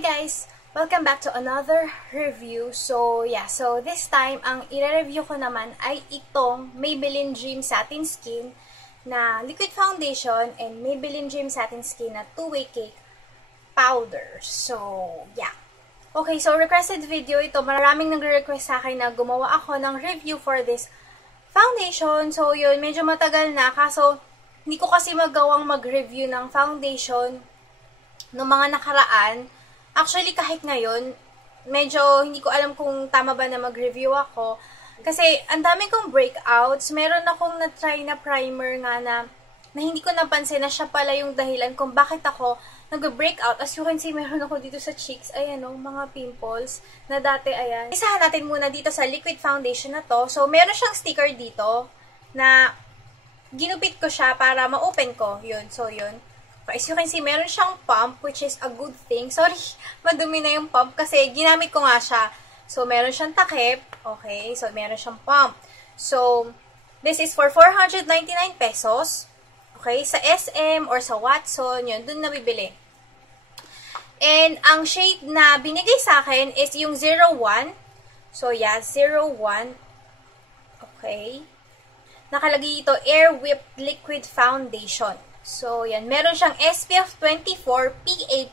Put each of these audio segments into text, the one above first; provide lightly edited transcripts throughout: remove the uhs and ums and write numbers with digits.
guys! Welcome back to another review. So this time, ang i-review ko naman ay itong Maybelline Dream Satin Skin na liquid foundation and Maybelline Dream Satin Skin na two-way cake powder. So, yeah. Okay, so requested video ito. Maraming nagre-request sa akin na gumawa ako ng review for this foundation. So, yun, medyo matagal na. Kaso, hindi ko kasi magawang mag-review ng foundation noong mga nakaraan. Actually, kahit ngayon, medyo hindi ko alam kung tama ba na mag-review ako. Kasi, ang dami kong breakouts. Meron akong na-try na primer nga na hindi ko napansin na siya pala yung dahilan kung bakit ako nag-breakout. As you can see, meron ako dito sa cheeks. Ayan o, mga pimples na dati, ayan. Isahan natin muna dito sa liquid foundation na to. So, meron siyang sticker dito na ginupit ko siya para ma-open ko. Yun, so yun. As you can see, meron siyang pump, which is a good thing. Sorry, madumi na yung pump kasi ginamit ko nga siya. So, meron siyang takip. Okay, so meron siyang pump. So, this is for 499 pesos. Okay, sa SM or sa Watson, yun, dun nabibili. And, ang shade na binigay sa akin is yung 01. So, yeah, 01. Okay. Nakalagay ito, Air Whipped Liquid Foundation. So, yan. Meron siyang SPF 24 PA++++.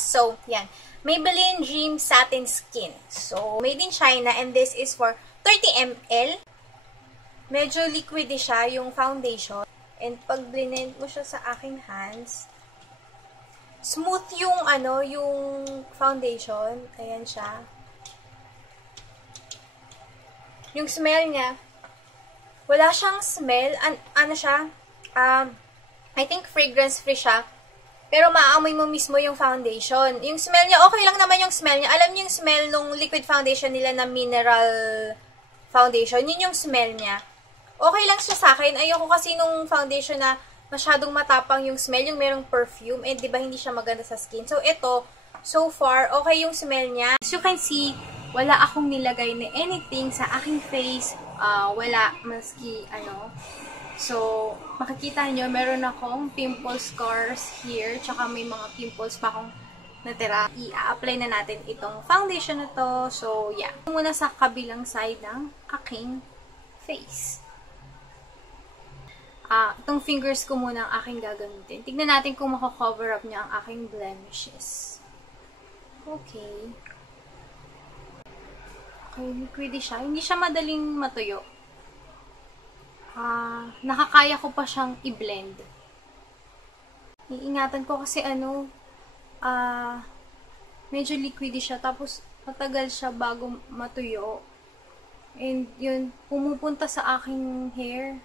So, yan. Maybelline Dream Satin Skin. So, made in China and this is for 30 ml. Medyo liquidy siya yung foundation. And pag blend mo siya sa aking hands, smooth yung yung foundation. Ayan siya. Yung smell niya, wala siyang smell. Ano siya? I think fragrance-free siya. Pero maaamoy mo mismo yung foundation. Yung smell niya, okay lang naman yung smell niya. Alam niyo yung smell nung liquid foundation nila na mineral foundation. Yun yung smell niya. Okay lang siya sa akin. Ayoko kasi nung foundation na masyadong matapang yung smell, yung merong perfume. Eh, di ba hindi siya maganda sa skin? So, ito, so far, okay yung smell niya. As you can see, wala akong nilagay na anything sa aking face. Wala, maski, So, makikita nyo, meron akong pimple scars here, tsaka may mga pimples pa akong natira. I-apply na natin itong foundation na to. So, yeah. Muna sa kabilang side ng aking face. Itong fingers ko muna ang aking gagamitin. Tignan natin kung mako-cover up niya ang aking blemishes. Okay. Okay, liquidy siya. Hindi siya madaling matuyo. Nakakaya ko pa siyang i-blend. Iingatan ko kasi medyo liquidy siya, tapos matagal siya bago matuyo. And yun, pumupunta sa aking hair.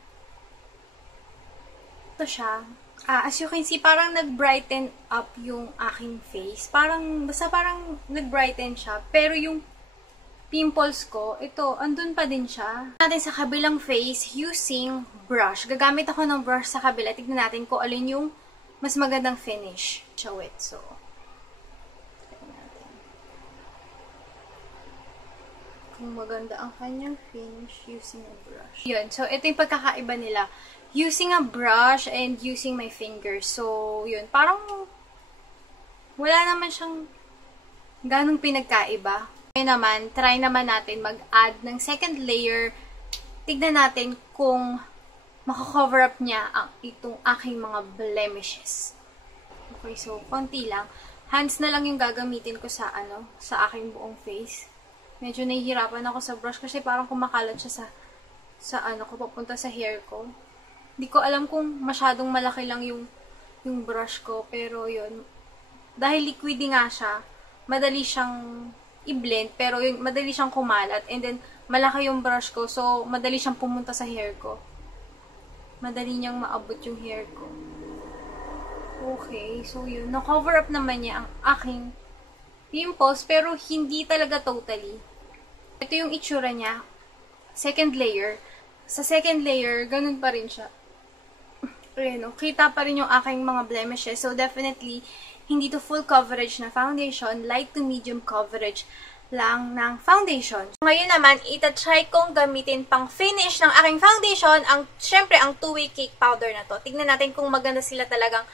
Ito siya. As you can see, parang nag-brighten up yung aking face. Basta parang nag-brighten siya. Pero yung pimples ko, ito, andun pa din siya. Natin sa kabilang face using brush. Gagamit ako ng brush sa kabila. Tignan natin kung alin yung mas magandang finish. Show it. So, tignan natin. Kung maganda ang kanyang finish using a brush. Yun. So, ito yung pagkakaiba nila. Using a brush and using my fingers. So, yun. Parang wala naman siyang ganong pinagkaiba. Ngayon naman, try naman natin mag-add ng second layer. Tignan natin kung maka-cover up niya itong aking mga blemishes. Okay, so, konti lang. Hands na lang yung gagamitin ko sa aking buong face. Medyo nahihirapan ako sa brush kasi parang kumakalat siya papunta sa hair ko. Hindi ko alam kung masyadong malaki lang yung brush ko, pero yun. Dahil liquidy nga siya, madali siyang i-blend, pero yung madali siyang kumalat. And then, malaki yung brush ko, so madali siyang pumunta sa hair ko. Madali niyang maabot yung hair ko. Okay, so yun. Na-cover up naman niya ang aking pimples, pero hindi talaga totally. Ito yung itsura niya. Second layer. Sa second layer, ganun pa rin siya. Ayan, kita pa rin yung aking mga blemishes. So, definitely, hindi to full coverage na foundation, light to medium coverage lang ng foundation. Ngayon naman, itatry kong gamitin pang finish ng aking foundation, syempre, ang two-way cake powder na to. Tignan natin kung maganda sila talagang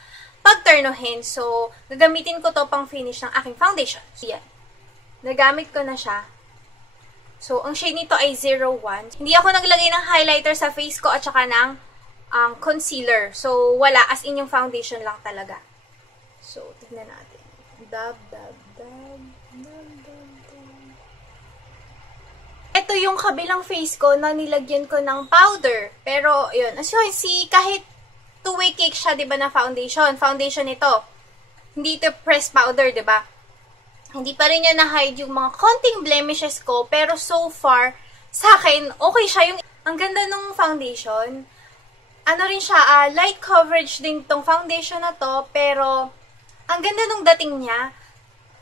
pagternohin. So, gagamitin ko to pang finish ng aking foundation. So, yan. Nagamit ko na siya. So, ang shade nito ay 01. Hindi ako naglagay ng highlighter sa face ko at saka ng concealer. So, wala. As in yung foundation lang talaga. So, tignan natin. Dab, dab, dab. Dab, dab, dab. Ito yung kabilang face ko na nilagyan ko ng powder. Pero, yun. As you can see, kahit two-way cake siya, diba, na foundation. Foundation ito. Hindi ito pressed powder, diba? Hindi pa rin niya na-hide yung mga konting blemishes ko. Pero so far, sa akin, okay siya. Ang ganda nung foundation. Ano rin siya, light coverage din tong foundation na to. Pero, ang ganda nung dating niya.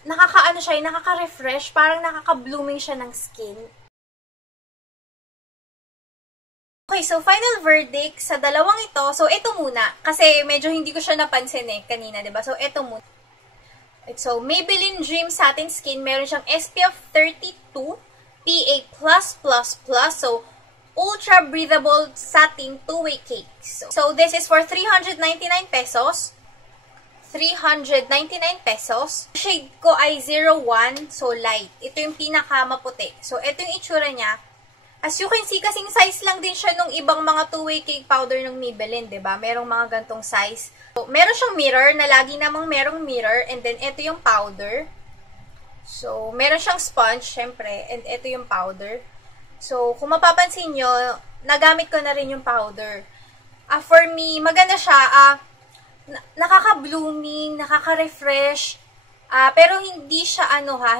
Nakaka-ano siya, nakaka-refresh. Parang nakaka-blooming siya ng skin. Okay, so final verdict sa dalawang ito. So, ito muna. Kasi medyo hindi ko siya napansin kanina, diba? So, ito muna. So, Maybelline Dream Satin Skin. Meron siyang SPF 32, PA+++. So, Ultra Breathable Satin Two-Way Cake. So, this is for 399 pesos. 399 pesos. Shade ko ay 01, so light. Ito yung pinaka-maputi. So, ito yung itsura niya. As you can see, kasing size lang din siya nung ibang mga two-way cake powder ng Maybelline, diba? Merong mga gantong size. So, meron siyang mirror, na lagi namang merong mirror, and then ito yung powder. So, meron siyang sponge, syempre, and ito yung powder. So, kung mapapansin nyo, nagamit ko na rin yung powder. For me, maganda siya. Nakaka-blooming, nakaka-refresh, pero hindi siya,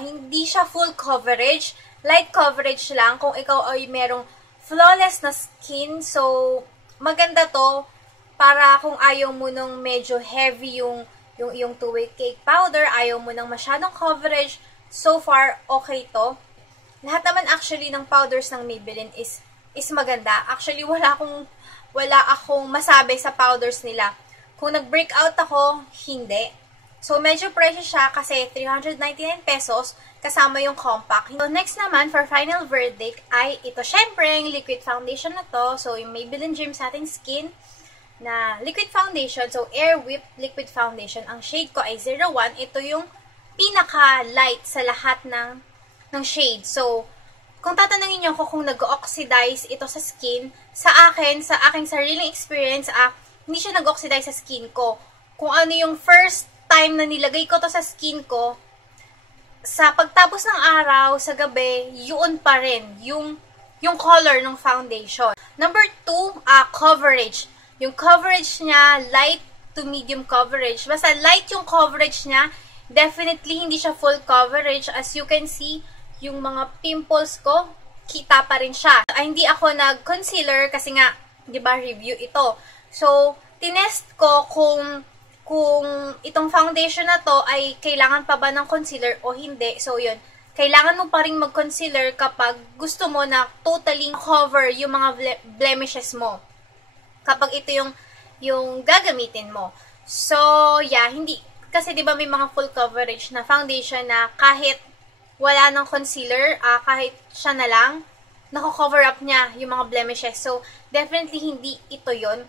hindi siya full coverage. Light coverage lang kung ikaw ay merong flawless na skin. So, maganda to para kung ayaw mo nung medyo heavy yung two-way cake powder, ayaw mo nang masyadong coverage. So far, okay to. Lahat naman actually ng powders ng Maybelline is maganda. Actually, wala akong masabi sa powders nila. Kung nag-breakout ako, hindi. So, medyo pricey siya kasi 399 pesos kasama yung compact. So, next naman, for final verdict, ay ito syempre, yung liquid foundation na to. So, yung Maybelline Dream Satin Skin na liquid foundation. So, Air Whip Liquid Foundation. Ang shade ko ay 01. Ito yung pinaka-light sa lahat ng shade. So, kung tatanungin niyo ako kung nag-oxidize ito sa skin, sa akin, sa aking sariling experience, hindi siya nag-oxidize sa skin ko. Kung ano yung first time na nilagay ko to sa skin ko, sa pagtapos ng araw, sa gabi, yun pa rin, yung color ng foundation. Number 2, coverage. Yung coverage niya, light to medium coverage. Basta light yung coverage niya, definitely hindi siya full coverage. As you can see, yung mga pimples ko, kita pa rin siya. Hindi ako nag-concealer kasi nga, di ba, review ito. So, tinest ko kung itong foundation na to ay kailangan pa ba ng concealer o hindi. So, yun. Kailangan mo pa rin mag-concealer kapag gusto mo na totally cover yung mga blemishes mo. Kapag ito yung gagamitin mo. So, yeah, hindi. Kasi, di ba, may mga full coverage na foundation na kahit wala ng concealer, kahit siya na lang, nako-cover up niya yung mga blemishes. So, definitely hindi ito yon.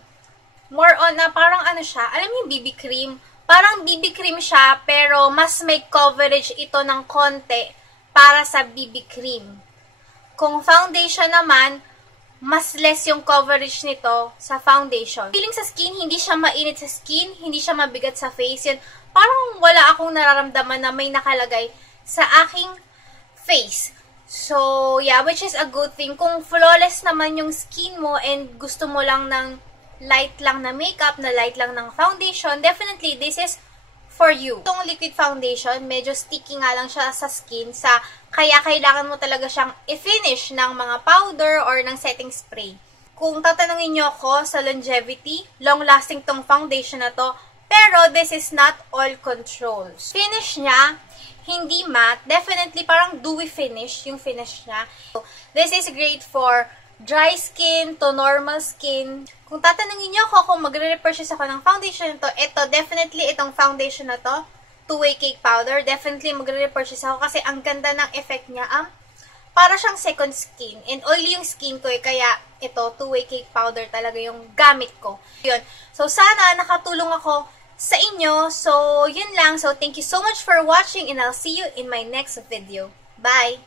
More on na parang siya, alam niyo yung BB cream? Parang BB cream siya, pero mas may coverage ito ng konti para sa BB cream. Kung foundation naman, mas less yung coverage nito sa foundation. Feeling sa skin, hindi siya mainit sa skin, hindi siya mabigat sa face. Yun, parang wala akong nararamdaman na may nakalagay sa aking face. So, yeah, which is a good thing. Kung flawless naman yung skin mo and gusto mo lang ng light lang na makeup, na light lang ng foundation, definitely this is for you. Itong liquid foundation, medyo sticky nga lang siya sa skin, kaya kailangan mo talaga siyang i-finish ng mga powder or ng setting spray. Kung tatanungin nyo ako sa longevity, long-lasting tong foundation na to, pero this is not all controls. Finish niya, hindi matte, definitely parang dewy finish yung finish niya. So, this is great for dry skin to normal skin. Kung tatanungin niyo ako kung magre-repurchase ako ng foundation na to, definitely itong foundation na to, two-way cake powder, definitely magre-repurchase ako kasi ang ganda ng effect niya. Para siyang second skin. And oily yung skin ko kaya ito, two-way cake powder talaga yung gamit ko. Yun. So, sana nakatulong ako sa inyo. So, yun lang. So, thank you so much for watching and I'll see you in my next video. Bye!